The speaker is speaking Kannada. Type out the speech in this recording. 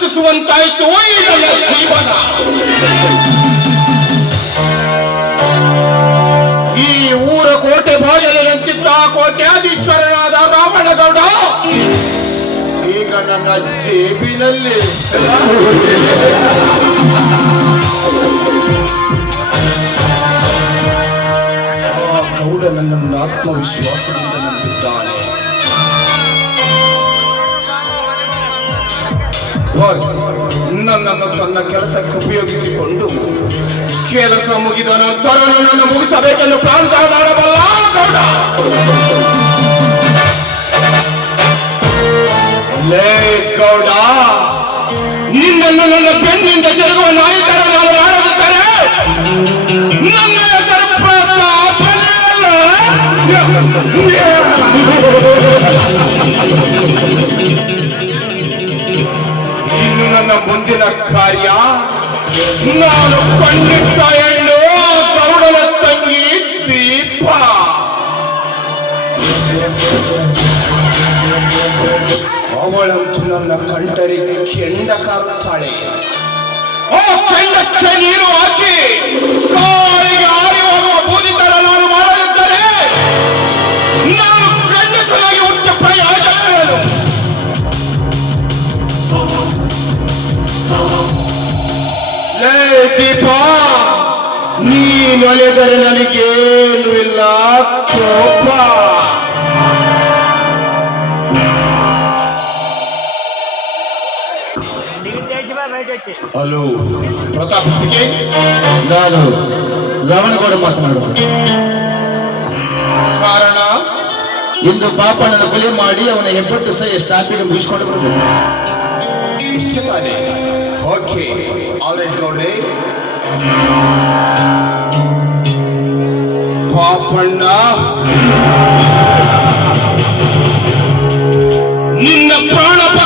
ವಾಸಿಸುವಂತಾಯಿತು ಈ ನನ್ನ ಜೀವನ. ಈ ಊರ ಕೋಟೆ ಬಾಗಿಲಿನಂತಿದ್ದ ಕೋಟ್ಯಾಧೀಶ್ವರನಾದ ಗೌಡ ಈಗ ನನ್ನ ಜೇಬಿನಲ್ಲಿ. ಗೌಡ ನನ್ನನ್ನು ಆತ್ಮವಿಶ್ವಾಸದಿಂದ ನಂಬಿದ್ದಾನೆ. ನನ್ನನ್ನು ತನ್ನ ಕೆಲಸಕ್ಕೆ ಉಪಯೋಗಿಸಿಕೊಂಡು ಕೆಲಸ ಮುಗಿದ ನಂತರ ನನ್ನನ್ನು ಮುಗಿಸಬೇಕೆಂದು ಪ್ರಾಂತ ಮಾಡಬಲ್ಲ ಗೌಡ ನಿನ್ನನ್ನು ನನ್ನ ಬೆನ್ನಿಂದ ಜರುಗುವ ನಾಯಿತರ ನಾನು ಮಾಡಬೇಕಾರೆ ನನ್ನ ಹೆಸರು. ನನ್ನ ಮುಂದಿನ ಕಾರ್ಯ, ನಾನು ಕಂಡಿಟ್ಟ ಹೆಣ್ಣು ಗೌಡನ ತಂಗಿ ದೀಪ. ಅವಳಂತೂ ನನ್ನ ಕಂಠರಿ ಕೆಂಡ ಕಾರುತ್ತಾಳೆ ಆ ಕೆಂಡಕ್ಕೆ ನೀರು ಹಾಕಿ ಕಾಳಿಗೆ ನೀನೊಲೆದರೆ ನನಗೇನು ಇಲ್ಲ ಕೋಪ ಹಲೋ ಪ್ರತಾಪ್ ಸ್ಪೀಕಿಂಗ್ ನಾನು ರಮಣಗೌಡ ಮಾತನಾಡುವುದು ಕಾರಣ ಇಂದು ಪಾಪಣ್ಣನ ಕೊಲೆ ಮಾಡಿ ಅವನ ಹೆಬ್ಬಟ್ಟು ಸಹ ಸ್ಟಾಪಿಗೆ ಮುಗಿಸ್ಕೊಂಡು ಬರಬೇಕು ಇಷ್ಟೇ ತಾನೆ ಓಕೆ ಆಲ್ ರೈಟ್ ಗೌಡ್ರೆ ಪಾಪಣ್ಣ. ನಿನ್ನ ಪ್ರಾಣ